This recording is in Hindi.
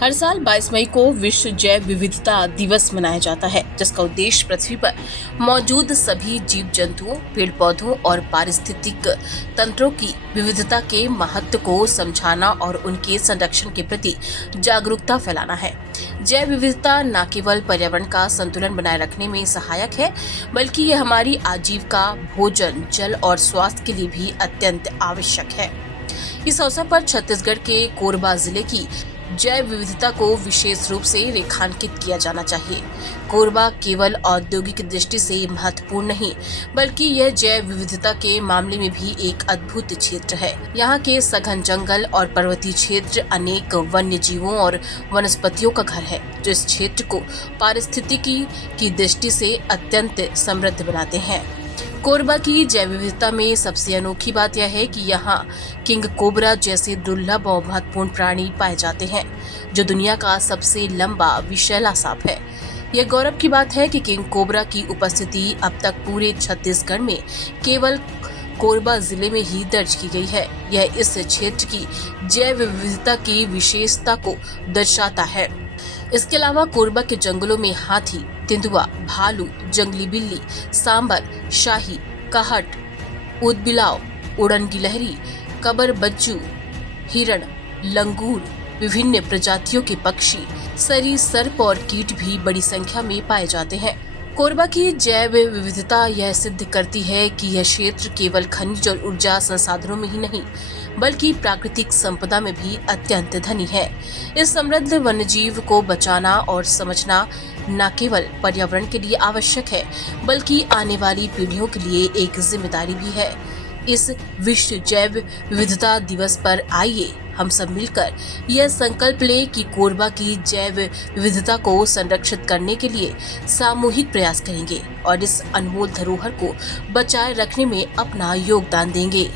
हर साल 22 मई को विश्व जैव विविधता दिवस मनाया जाता है, जिसका उद्देश्य पृथ्वी पर मौजूद सभी जीव जंतुओं, पेड़ पौधों और पारिस्थितिक तंत्रों की विविधता के महत्व को समझाना और उनके संरक्षण के प्रति जागरूकता फैलाना है। जैव विविधता न केवल पर्यावरण का संतुलन बनाए रखने में सहायक है, बल्कि ये हमारी आजीविका, भोजन, जल और स्वास्थ्य के लिए भी अत्यंत आवश्यक है। इस अवसर पर छत्तीसगढ़ के कोरबा जिले की जैव विविधता को विशेष रूप से रेखांकित किया जाना चाहिए। कोरबा केवल औद्योगिक दृष्टि से महत्वपूर्ण नहीं, बल्कि यह जैव विविधता के मामले में भी एक अद्भुत क्षेत्र है। यहाँ के सघन जंगल और पर्वतीय क्षेत्र अनेक वन्य जीवों और वनस्पतियों का घर है, जो इस क्षेत्र को पारिस्थितिकी की दृष्टि से अत्यंत समृद्ध बनाते हैं। कोरबा की जैव विविधता में सबसे अनोखी बात यह है कि यहाँ किंग कोबरा जैसे दुर्लभ और महत्वपूर्ण प्राणी पाए जाते हैं, जो दुनिया का सबसे लंबा विषैला सांप है। यह गौरव की बात है कि किंग कोबरा की उपस्थिति अब तक पूरे छत्तीसगढ़ में केवल कोरबा जिले में ही दर्ज की गई है। यह इस क्षेत्र की जैव विविधता की विशेषता को दर्शाता है। इसके अलावा कोरबा के जंगलों में हाथी, तेंदुआ, भालू, जंगली बिल्ली, सांबर, शाही, कहट, ऊदबिलाव, उड़न गिलहरी, कबर बज्जू, हिरण, लंगूर, विभिन्न प्रजातियों के पक्षी, सरीसृप और कीट भी बड़ी संख्या में पाए जाते हैं। कोरबा की जैव विविधता यह सिद्ध करती है कि यह क्षेत्र केवल खनिज और ऊर्जा संसाधनों में ही नहीं, बल्कि प्राकृतिक संपदा में भी अत्यंत धनी है। इस समृद्ध वन्यजीव को बचाना और समझना न केवल पर्यावरण के लिए आवश्यक है, बल्कि आने वाली पीढ़ियों के लिए एक जिम्मेदारी भी है। इस विश्व जैव विविधता दिवस पर आइए हम सब मिलकर यह संकल्प लें कि कोरबा की जैव विविधता को संरक्षित करने के लिए सामूहिक प्रयास करेंगे और इस अनमोल धरोहर को बचाए रखने में अपना योगदान देंगे।